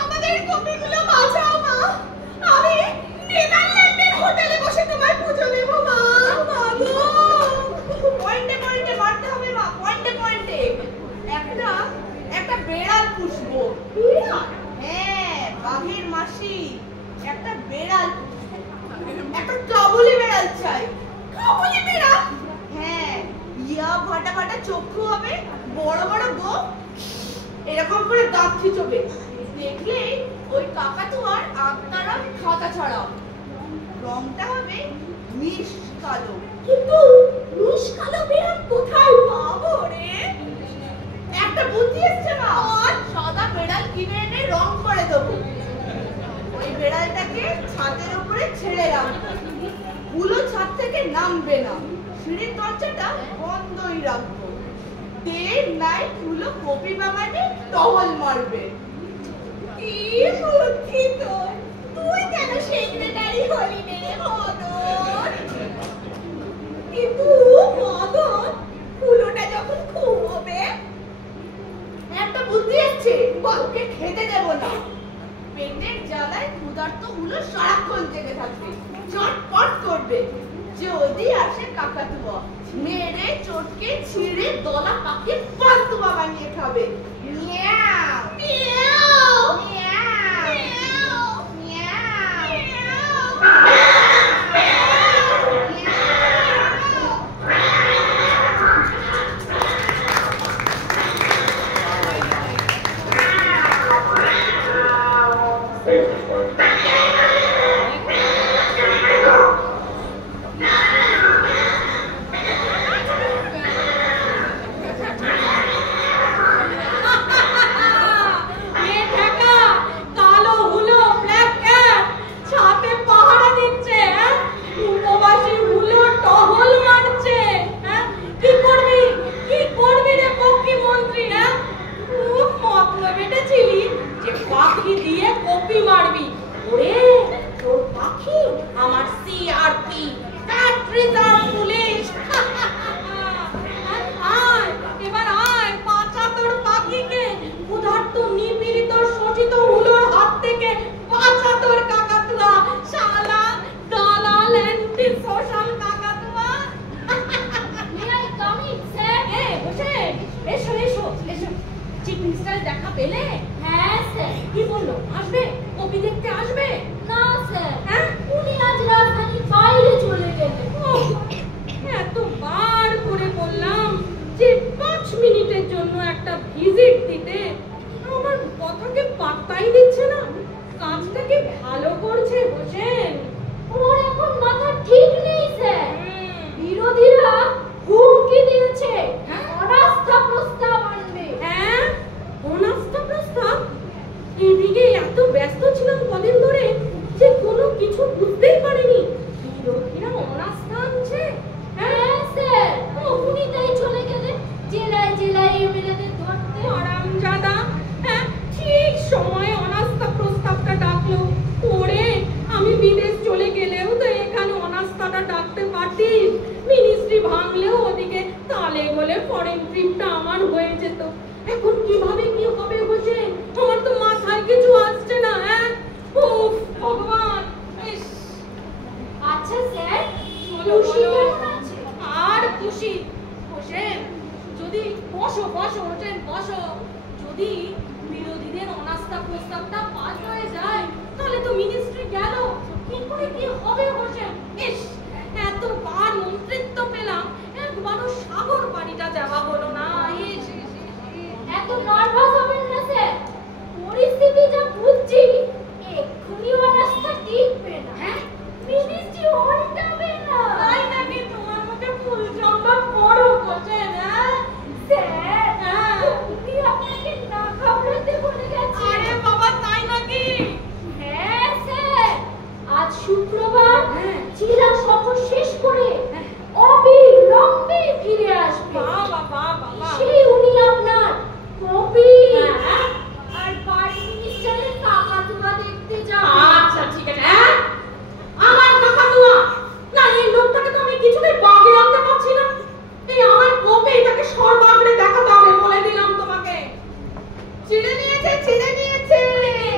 আমাদের কপিগুলো বাঁচাও মা। আমি নেদারল্যান্ডের হোটেলে বসে তোমায় পুজো দেব মা। মা গো, পয়েন্টে পয়েন্টে মারতে হবে মা, পয়েন্টে পয়েন্টে। একটা বেড়াল পুষবো। বেড়াল? হ্যাঁ, বাঘের মাসি একটা বেড়াল, একটা কাবুলি বেড়াল চাই। কাবুলি বেড়াল? হ্যাঁ, ইয়া ফাটা ফাটা চক্ষু হবে, বড় বড় গোঁফ, এরকম করে দাঁত খিচবে। দেখলে ওই কাকাতুয়ার আত্মারা খাতা ছড়া। রংটা হবে মিশ কালো। কিন্তু মিশ কালো বেড়াল কোথায় পাবো রে? একটা বুদ্ধি এসছে না, সাদা বেড়াল কিনে এনে রং করে দেবো। ওই বেড়ালটাকে ছাদের উপরে ছেড়ে রাখবো, হুলো ছাদ থেকে নামবে না, সিঁড়ির দরজাটা বন্ধই রাখবো। ডে নাইট হুলো কপি বাগানে টহল মারবে। কি বুদ্ধি তোর! তুই কেন সেক্রেটারি হলি রে মদন? কিন্তু মদন, হুলোটা যখন ঘুমোবে, একটা বুদ্ধি আছে, বলকে খেতে দেব না। পেটের জ্বালায় ক্ষুধার্ত হুলো সারাক্ষণ জেগে থাকবে, চটপট করবে। যদি আসে কাকাতুয়া, মেরে চটকে ছিঁড়ে দলা পাকে পান্তুয়া বানিয়ে খাবে। মিয়াও মিয়াও মিয়াও মিয়াও মিয়াও। থেকে যা বুঝছি এক্ষুনি ও রাস্তা টিকবে না। হ্যাঁ, মিনিস্ট্রি উল্টাবে না। তাই নাকি? তোমার মুখে ফুল চম্পা পড়ো কোচেন। স্যার, হ্যাঁ। উনি আপনাকে না ঘাবড়াতে বলে গেছে। আরে বাবা, তাই নাকি? হ্যাঁ স্যার, আজ শুক্রবার হ্যাঁ। জেলা সফর শেষ করে অবিলম্বে ফিরে আসবে। বাবা বাবা, সেই উনি আপনার কপি হ্যাঁ। আর বাড়ি মিনিস্টারের কাকাতুয়া দেখতে যাবে। আচ্ছা ঠিক আছে। হ্যাঁ, আমার কাকাতুয়া না, এই লোকটাকে তো আমি কিছুতেই বাগে আনতে পারছি না। এই আমার কোপে এটাকে সর্বাগ্রে দেখাতে হবে, বলে দিলাম তোমাকে। ছিঁড়ে নিয়েছে, ছিঁড়ে নিয়েছে।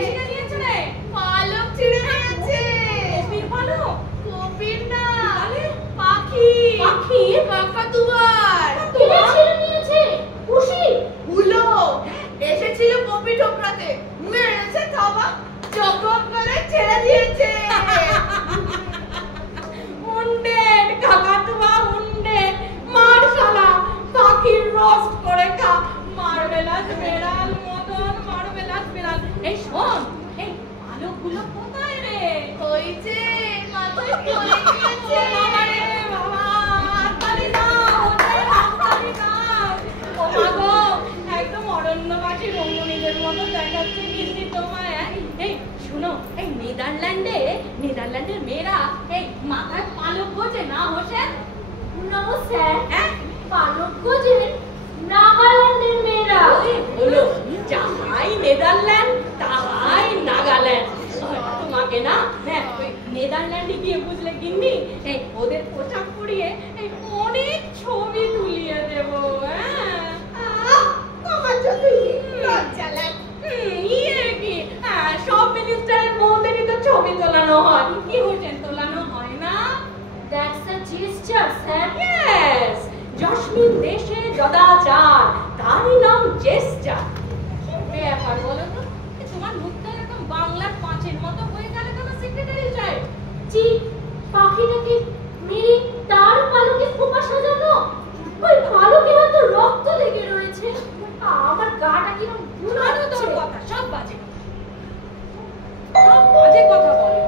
ছিঁড়ে নিয়েছে রে? পালক ছিঁড়ে নিয়েছে। কপির পালক? কপির না, তাহলে? পাখি। পাখি? কাকাতুয়ার। কে ছেড়ে নিয়েছে? খুশি? হুলো এসেছিল কপি ঠোকরাতে, মেরেছে থাবা, চকম করে ছেড়ে দিয়েছে। উন্ডের কাকাতুয়া, উন্ডের মার শালা, পাখির রোস্ট করে খা। মার্বেলাস বেড়াল মদন, মার্বেলাস বেড়াল। এই শোন, এই পালকগুলো কোথায় রে? ওই যে মাথায় পড়ে গিয়েছে। বাবা রে বাবা, হাততালি দাও, ওটাই হাততালি দাও। ও মা গো, একদম অরণ্যবাসী রমণীদের মতো দেখাচ্ছে কিন্তু তোমায়। এই শুনো, এই নেদারল্যান্ডের মেয়েরা এই মাথায় পালক গোজে না হোসেন? নো স্যার, হ্যাঁ, পালক গোজেন নাগাল্যান্ডের মেয়েরা। হলো যাহাই নেদারল্যান্ড তাহাই নাগাল্যান্ড। তোমাকে না, হ্যাঁ, ওই নেদারল্যান্ডে গিয়ে বুঝলে গিন্নি, এই ওদের পোশাক পরিয়ে এই অনেক ছবি তুলিয়ে দেবো। হ্যাঁ, আমার জন্য লজ্জা লাগে। ইয়ে কি, সব মিনিস্টারের বউদেরই তো ছবি তোলানো হয়, কি হোসেন তোলানো হয় না? That's a gesture sir. Yes, jasmine দেশে সদাচার, তারই নাম জেস্টার। কি ব্যাপার বলো তো? তোমার মুখটা এরকম বাংলার পাঁচের মতো হয়ে গেল কেন সেক্রেটারি সাহেব? জি, পাখিটাকে মেরে তার পালকে খোপা সাজানো। ওই পালকে হয়তো রক্ত লেগে রয়েছে। আমার গাটা কিরকম আরো ঘুরাচ্ছে। তোর কথা সব বাজে কথা। সব বাজে কথা বলে।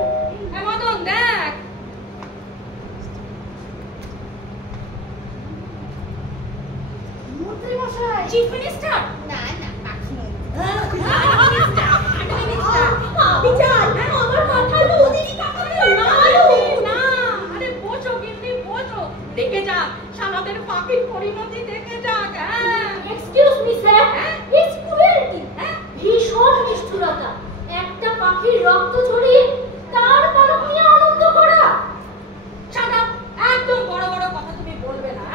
হ্যাঁ মদন, দেখ মন্ত্রী মশাই, চিফ মিনিস্টার। না না, পাখি নয়। বিচার, আমার মাথায় ওদেরই না, আরে বসো গিন্নি, বসো। দেখে যাক শালাদের পাখির পরিণতি, দেখে যাক। হ্যাঁ, excuse me sir, it's cruelty. ভীষণ নিষ্ঠুরতা। একটা পাখির রক্ত ঝরিয়ে তার পালক নিয়ে আনন্দ করা। shut up! একদম বড় বড় কথা তুমি বলবে না।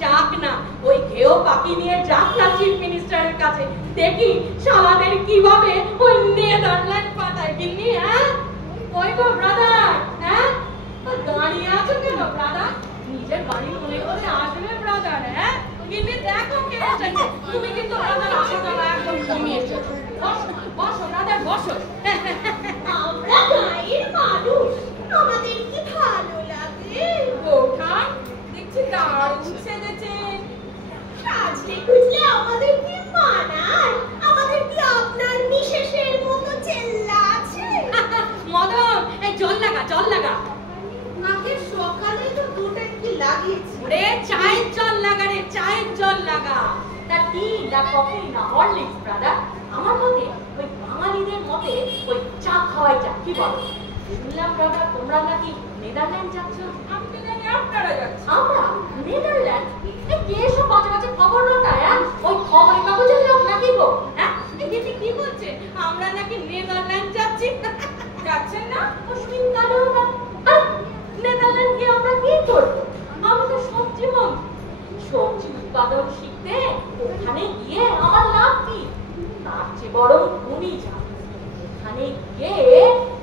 যাক না, ওই ঘেও পাখি নিয়ে যাক না চিফ মিনিস্টারের কাছে, দেখি শালাদের কিভাবে ওই নেদারল্যান্ড পাঠায় গিন্নি। হ্যাঁ, ওই গো ব্রাদার, হ্যাঁ, দাঁড়িয়ে আছো কেন ব্রাদার? নিজের বাড়ি মনে করে আসবে ব্রাদার। হ্যাঁ, গিন্নি দেখো কে এসেছে। তুমি কিন্তু ব্রাদার আসো না, একদম কমিয়ে এসেছো। বসো বসো ব্রাদার, বসো। আমরা গায়ের মানুষ, আমাদের কি ভালো লাগে। বৌঠান দেখছি দারুণ সেজেছে। সাজলে খুঁজলে আমাদের কি মানায়? আমাদের কি আপনার মিসেসের মতো চেল্লা আছে? মদন, এই জল লাগা, জল লাগা। আগে সকালে তো দুটো কি লাগিয়েছি। ওরে চায়ের জল লাগা রে, চায়ের জল লাগা। তা টি না কফি না হরলিক্স ব্রাদার? আমার মতে ওই বাঙালিদের মতে ওই চা খাওয়াই চা, কি বলো? শুনলাম ব্রাদার তোমরা নাকি নেদারল্যান্ড যাচ্ছ। আমি তো জানি আপনারা যাচ্ছেন। আমরা নেদারল্যান্ড? এই কে সব বাজে বাজে খবর রটায়? ওই খবরের কাগজের লোক নাকি গো? হ্যাঁ, এই গেছে কি বলছে আমরা নাকি নেদারল্যান্ড যাচ্ছি? যাচ্ছেন না? অশ্বিন কালেও না। নেদারল্যান্ড গিয়ে আমরা কি করবো? আমি তো সবজি সবজি উৎপাদন শিখতে ওখানে গিয়ে আমার লাভ কি? তার চেয়ে বরং তুমি যাও, ওখানে গিয়ে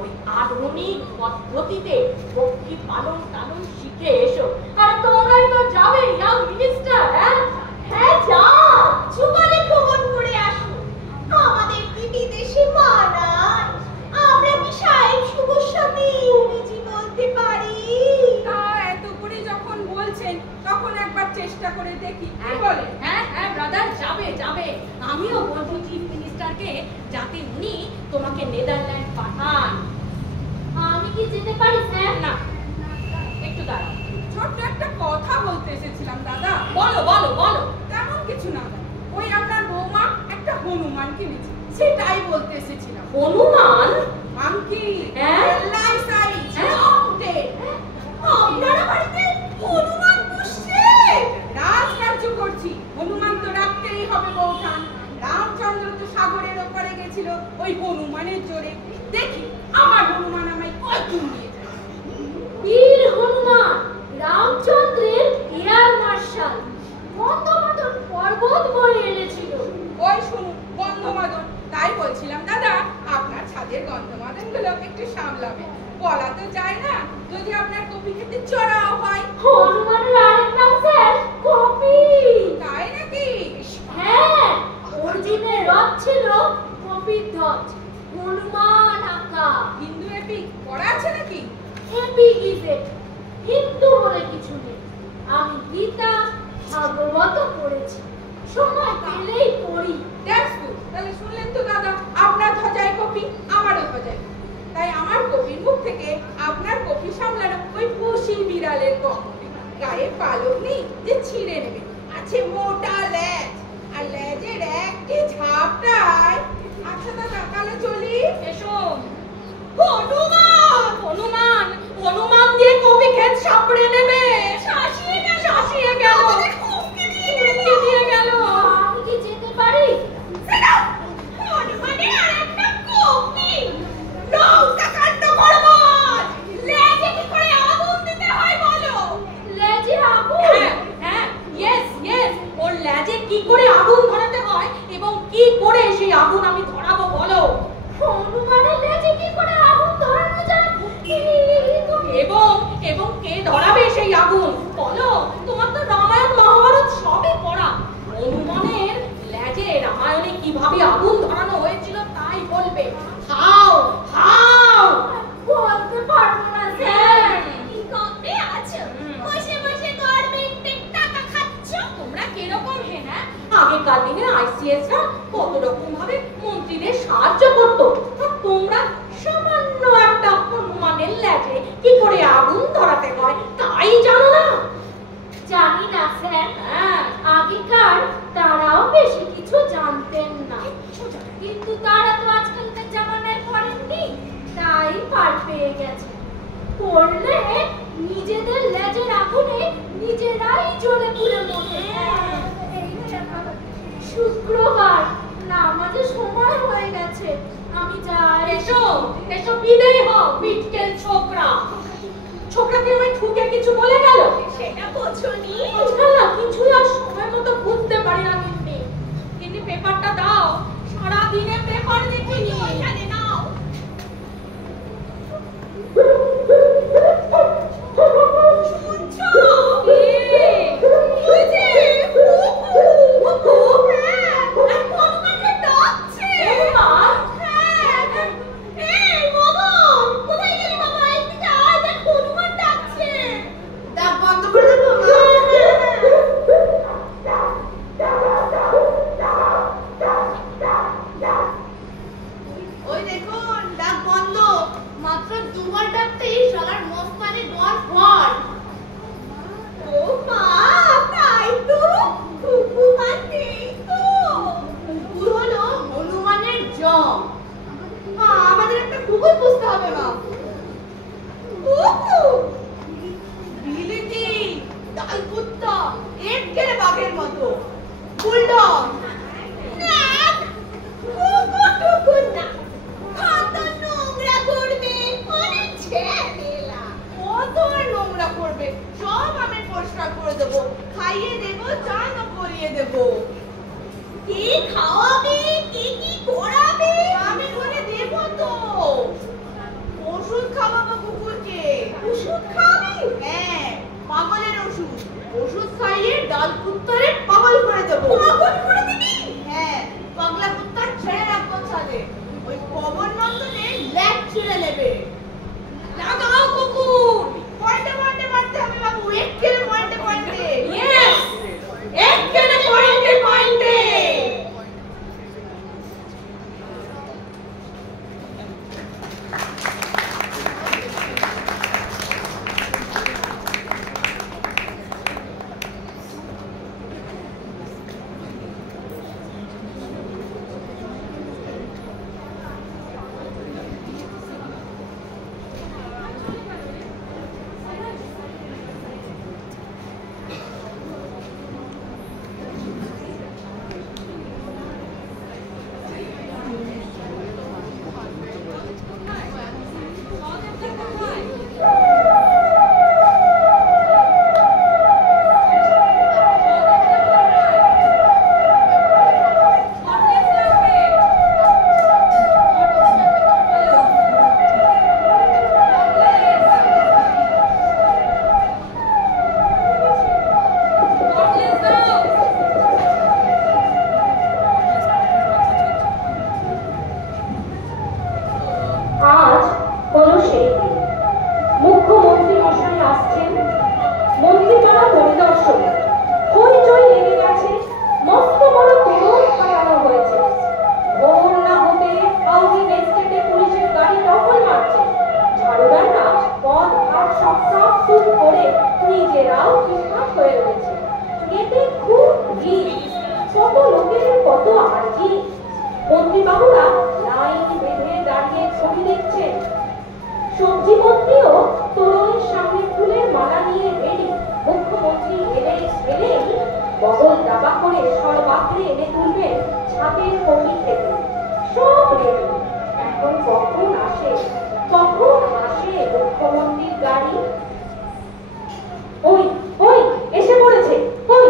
ওই আধুনিক পদ্ধতিতে পক্ষী পালন টালন শিখে এসো। আর তোমরাই তো যাবে ইয়াং মিনিস্টার। হ্যাঁ যাও, সকালে ভ্রমণ করে আসো। আমাদের কি বিদেশে মানায়? আমরা কি সাহেব শুভর সাথে ইংরেজি বলতে পারি? তা এত করে যখন বলছেন তখন একবার চেষ্টা করে দেখি, কি বলে? হ্যাঁ হ্যাঁ ব্রাদার, যাবে যাবে। আমিও বলবো চিফ মিনিস্টার চ্যান্সেলরকে যাতে উনি তোমাকে নেদারল্যান্ড পাঠান। আমি কি যেতে পারি স্যার? না, একটু দাঁড়াও। ছোট্ট একটা কথা বলতে এসেছিলাম দাদা। বলো বলো বলো। তেমন কিছু না, ওই আপনার বৌমা একটা হনুমান কিনেছে, সেটাই বলতে এসেছিলাম। হনুমান? মাংকি, হ্যাঁ? লাইফ সাইজ, হ্যাঁ? লংটে। আপনারা বাড়িতে হনুমান পুষছে? রাজকার্য করছি, হনুমান তো রাখতেই হবে বৌঠান। রামচন্দ্র তো সাগরের ওপারে গেছিল ওই হনুমানের জোরে। দেখি আমার হনুমান আমায় কয়দূর নিয়ে যায়। বীর হনুমান রামচন্দ্রের এয়ার মার্শাল বন্দোবতন পর্বত বয়ে এনেছিল। ওই শুনুন গন্ধমাদন, তাই বলছিলাম দাদা আপনার ছাদের গন্ধমাদন গুলো একটু সামলাবে। বলা তো যায় না, যদি আপনার কপি খেতে চড়াও হয়। হনুমানের আরেক নাম স্যার কপি। তাই নাকি? হ্যাঁ, অর্জুনের রথ ছিল কপির ধ্বজ, হনুমান আঁকা। হিন্দু এপিক পড়া আছে নাকি? এপিক ইজ ইট, হিন্দু বলে কিছু নেই। আমি গীতা ভাগবত পড়েছি, সময় পেলেই পড়ি। That's good. তাহলে শুনলেন তো দাদা, আপনার ধ্বজায় কপি, আমারও ধ্বজায় কপি। তাই আমার কপির মুখ থেকে আপনার কপি সামলানো ওই পুষি বিড়ালের কম। গায়ে পালক নেই যে ছিঁড়ে নেবে, আছে মোটা লেজ, আর লেজের একটি ঝাপটায়। আচ্ছা দাদা তাহলে চলি। এসো। হনুমান! হনুমান, হনুমান দিয়ে কপি ক্ষেত সাপড়ে নেবে। শাসিয়ে গেল, শাসিয়ে গেল, হুমকি দিয়ে গেল। আমি কি যেতে পারি? হনুমানের আরেকটা কপি, নৌকাকাণ্ড পর্বত। লেজে কি করে আগুন দিতে হয় বলো? লেজে আগুন? হ্যাঁ হ্যাঁ, ইয়েস ইয়েস, ওর লেজে কি করে আগুন ধরাতে হয় এবং কি করে সেই আগুন আমি ধরাবো বলো। হনুমানের লেজে কি করে আগুন ধরানো যায়? এবং এবং কে ধরাবে সেই আগুন বলো। তোমার তো রামায়ণ মহাভারত সবই পড়া। হনুমানের লেজে রামায়ণে কিভাবে আগুন ধরানো হয়েছিল তাই বলবে। How how. বলতে পারবো না স্যার। কবে আছো বসে বসে গভর্নমেন্টের টাকা খাচ্ছ? তোমরা কিরকম হে? হ্যাঁ, আগেকার দিনে আইসিএসরা কত রকম ভাবে মন্ত্রীদের সাহায্য করতো, আর তোমরা সামান্য একটা হনুমানের লেজে কি করে আগুন ধরাতে হয় তাই জানো না? জানি না স্যার, হ্যাঁ, আগেকার তারাও বেশি কিছু জানতেন না, কিন্তু তারা তো আজকালকার জামানায় পড়েননি, তাই পার পেয়ে গেছে। পড়লে নিজেদের লেজের আগুনে নিজেরাই জ্বলে পুড়ে মরে। শুক্রবার নামাজের সময় হয়ে গেছে, আমি যাই। এসো এসো, বিদেয় হও বিটকেল ছোকরা। ছোকরাকে আমি ঠুকে কিছু বলে গেল, সেটা বোঝনি? আজকাল না কিছুই আর সময় মতো বুঝতে পারি না। কিন্তু পেপারটা দাও, সারা দিনে পেপার দেখিনি। এখানে নাও। শুনছো? ডাক বন্ধ করে দেবো? ওই দেখুন ডাক বন্ধ। মাত্র দুবার ডাকতেই শালার মস্তানি দোয়ার ফট। ও মা, তাই তো কুকুর নেই তো। কুকুর হলো হনুমানের জম। মা, আমাদের একটা কুকুর পুষতে হবে মা। কুকুর, বিলিতি, ডাল কুত্তা, একেবারে বাঘের মতো। বুলডগ, ন্যাক, কুকুর টুকুর না। কত নোংরা করবে, অনেক ছেলেলা। কত আর নোংরা করবে, সব আমি পরিষ্কার করে দেবো, খাইয়ে দেবো, চানও করিয়ে দেবো। কি খাওয়াবে, কি কি করাবে আমি করে দেবো তো। ওষুধ খাওয়াবো কুকুরকে। ওষুধ খাওয়াবি? হ্যাঁ, পাগলের ওষুধ। ওষুধ খাইয়ে ডাল কুত্তারে পাগল করে দেবো। পাগল করে দিবি? হ্যাঁ, পাগলা কুত্তা ছেড়ে রাখবো ছাদে, ওই পবন নন্দনে ল্যাগ ছিঁড়ে নেবে। লাগাও কুকুর। পয়েন্টে পয়েন্টে মারতে হবে বাবু, একেবারে পয়েন্টে পয়েন্টে। ইয়েস, একেবারে পয়েন্টে পয়েন্টে। সবজি মন্ত্রীও তোরণের সামনে ফুলের মালা নিয়ে রেডি। মুখ্যমন্ত্রী এলেই বগল দাবা করে সর্বাগ্রে এনে তুলবেন ছাপের কপি থেকে। সব রেডি। এখন কখন আসে মুখ্যমন্ত্রীর গাড়ি? ওই ওই এসে পড়েছে। ওই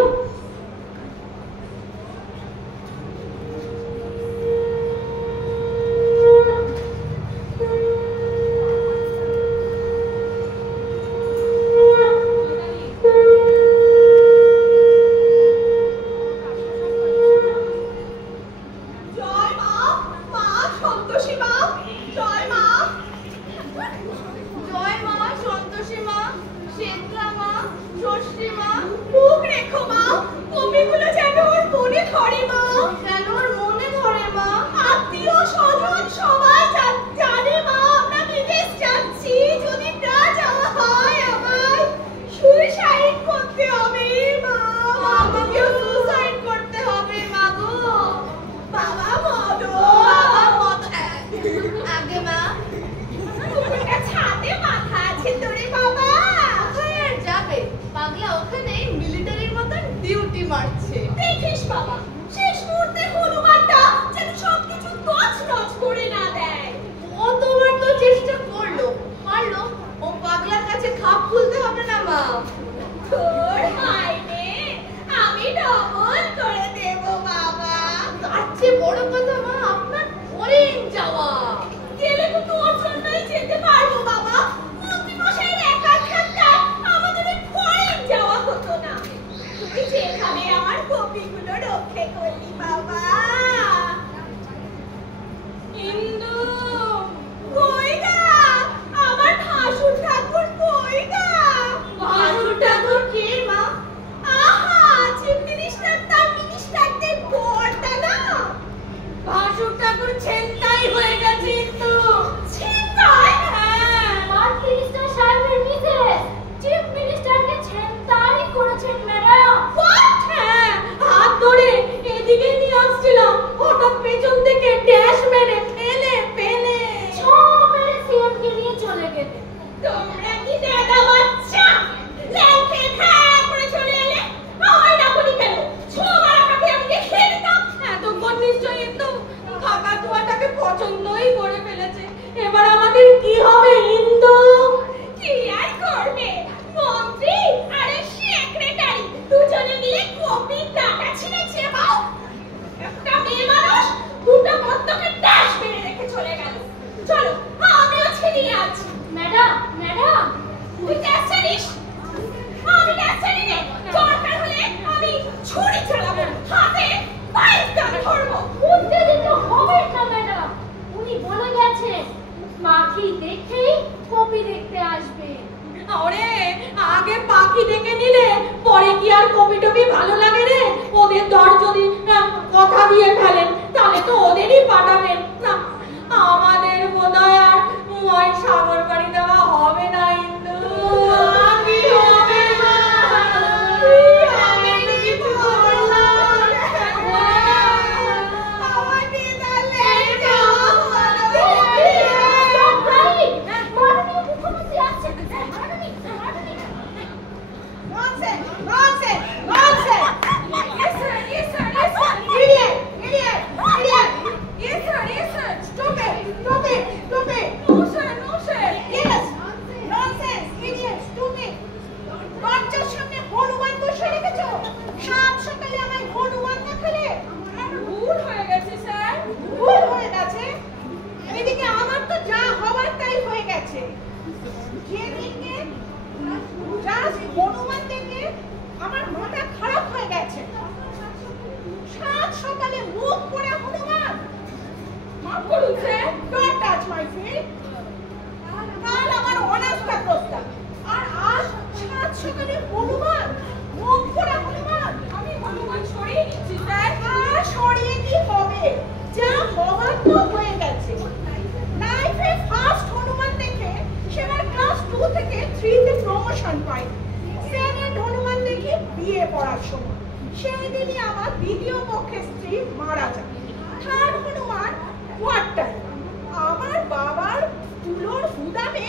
আমার বাবার তুলোর গুদামে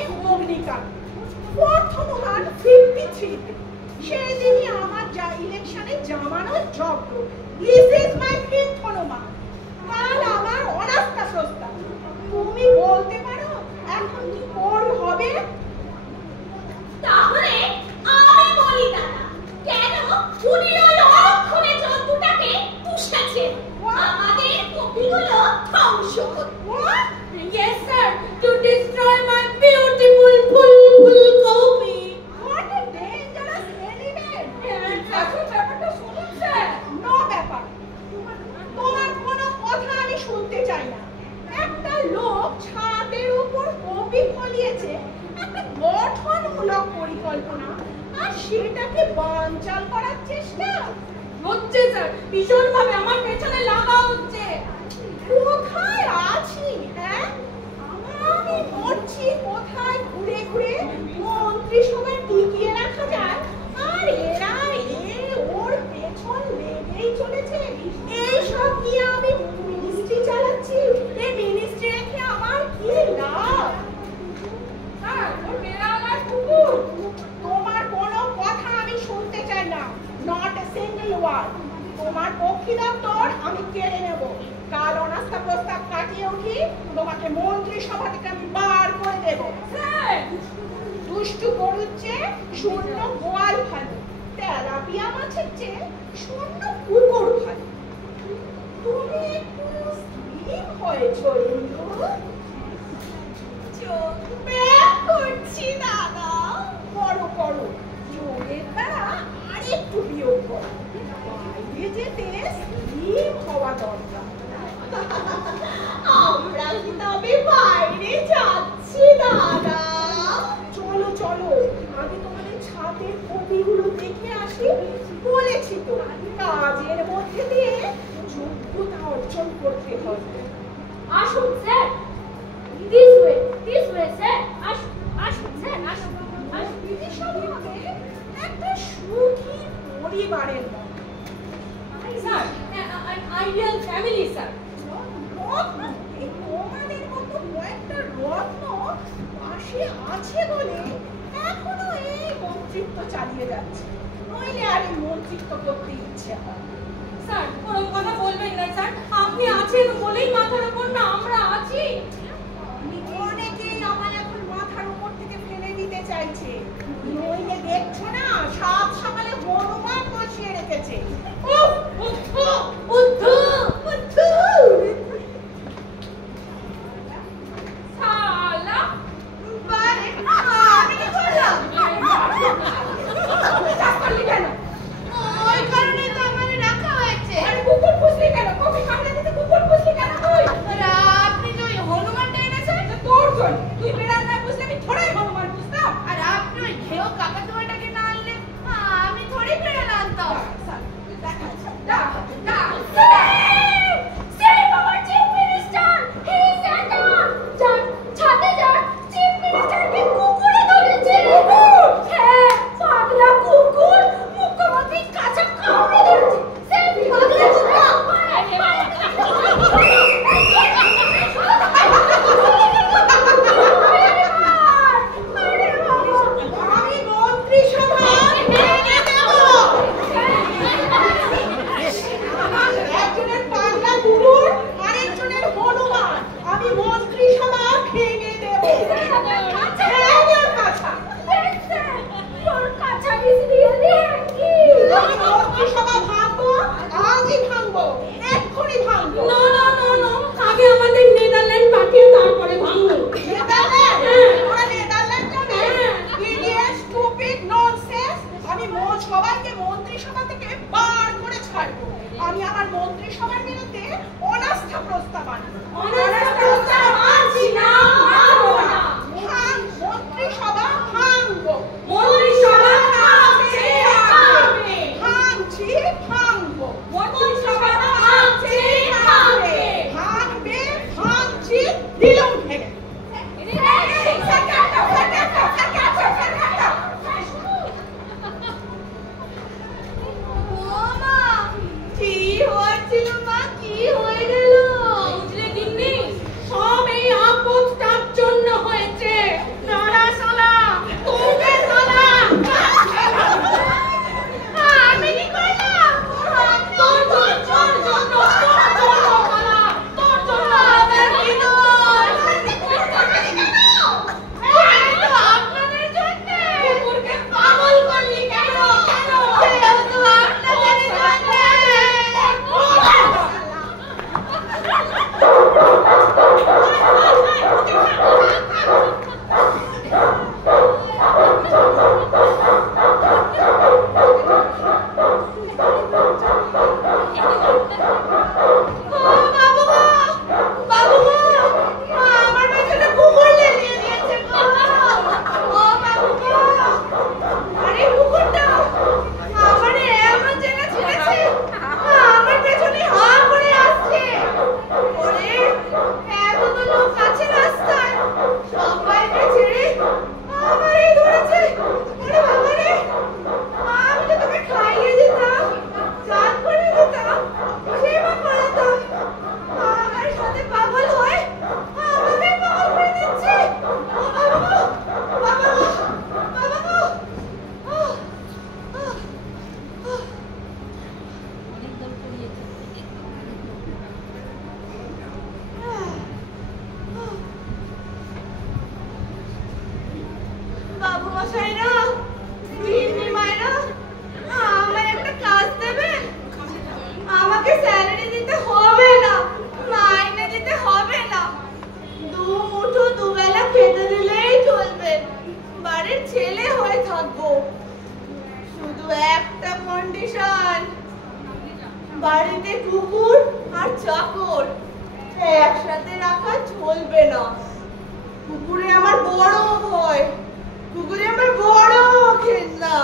সাল প্রথম মান 53 সেদিনই আমার যা ইলেকশনে জামানোর জব্দ। This is my fifth Hanuman. কাল আমার অনাস্থা প্রস্তাব। তুমি বলতে পারো এখন কি হবে? তাহলে আমি বলি দাদা, কেন উনি ওই অক্ষণে জন্তুটাকে পুষেছেন আমাদের কপিগুলো ধ্বংস করতে? Yes sir, to destroy my beautiful full copy. What a dangerous element! এখন ব্যাপারটা শুনুন স্যার। নো ব্যাপার, তোমার কোনো কথা আমি শুনতে চাই না। একটা লোক ছাদের উপর কপি ফলিয়েছে একটা গঠনমূলক পরিকল্পনা, আর সেটাকে বানচাল করার চেষ্টা হচ্ছে স্যার, ভীষণ ভাবে আমার পেছনে লাগা হচ্ছে। কোথায় আছি? হ্যাঁ, আমি মরছি কোথায় ঘুরে ঘুরে মন্ত্রিসভায় টিকিয়ে রাখা যায়, আর এরা ওর পেছন লেগেই চলেছে। এই সব দিয়ে আমি মিনিস্ট্রি চালাচ্ছি, এই মিনিস্ট্রি রেখে আমার কি লাভ? স্যার, ওর বেড়াল আর কুকুর। তোমার কোনো কথা আমি শুনতে চাই না, নট এ সিঙ্গেল ওয়ার্ড। তোমার পক্ষী দপ্তর আমি কেড়ে নেব। কাল অনাস্থা প্রস্তাব কাটিয়ে উঠি, তোমাকে মন্ত্রিসভা থেকে আমি বার করে দেব। স্যার, দুষ্টু গরুর চেয়ে শূন্য গোয়াল ভালো, তেলাপিয়া মাছের চেয়ে শূন্য কুকুর ভালো। তুমি একটু স্লিম হয়েছো ইন্দু। চোখ ব্যাক করছি দাদা। করো করো, যোগের দ্বারা আরেকটু বিয়োগ করো। বাইরে যেতে স্লিম হওয়া দরকার। আমরা কি তবে বাইরে যাচ্ছি দাদা? চলো চলো, আগে তোমাদের ছাদের কপিগুলো দেখে আসি। বলেছি তো, কাজের মধ্যে দিয়ে যোগ্যতা অর্জন করতে হবে। আসুন স্যার, this way স্যার, আসুন স্যার, আসুন। বিধিসভাতে একটা সুখী পরিবারের মতো। Sir, ideal family sir. Ratna, এই তোমাদের মতো কয়েকটা রত্ন পাশে আছে বলে এখনো এই মন্ত্রিত্ব চালিয়ে যাচ্ছে, নইলে আর এই মন্ত্রিত্ব করতে ইচ্ছে হয়। স্যার, ওরকম কথা বলবেন না স্যার। আপনি আছেন বলেই মাথার উপর না আমরা আছি। অনেকেই আমায় এখন মাথার উপর থেকে ফেলে দিতে চাইছে, নইলে দেখছো না সাত সকালে হনুমান বসিয়ে রেখেছে। উফ, বুদ্ধু, বুদ্ধু, বুদ্ধু। শালা, বারে, আমি কি করলাম? চাপ করলি কেন? ওই কারণে তো আমারে রাখা হয়েছে। আরে কুকুর পুষলি কেন? কপি কামড়ে দিতে কুকুর পুষলি কেন তুই? আপনি যে ওই হনুমানটা এনেছেন, তোর জন্য। তুই বেড়াল না পুষলে আমি থোড়াই হনুমান পুষতাম। আর আপনি ওই ঘেও কাকাতুয়াটাকে না আনলে আমি থোড়ি বেড়াল আনতাম। Save our chief minister! He's under! ছাদে যান, চিফ মিনিস্টারকে কুকুরে ধরেছে। হ্যাঁ, পাগলা কুকুর মুখ্যমন্ত্রীর কাছে কামড়ে ধরেছে। Save পাগলা কুকুর! মশাইরা, গিন্নি মায়েরা, আমার একটা কাজ দেবেন? আমাকে স্যালারি দিতে হবে না, মাইনে দিতে হবে না, দু মুঠো দুবেলা খেতে দিলেই চলবে, বাড়ির ছেলে হয়ে থাকবো। শুধু একটা কন্ডিশন, বাড়িতে কুকুর আর চাকর একসাথে রাখা চলবে না। কুকুরে আমার বড় ভয়, কুকুরে আমার বড় ঘেন্না।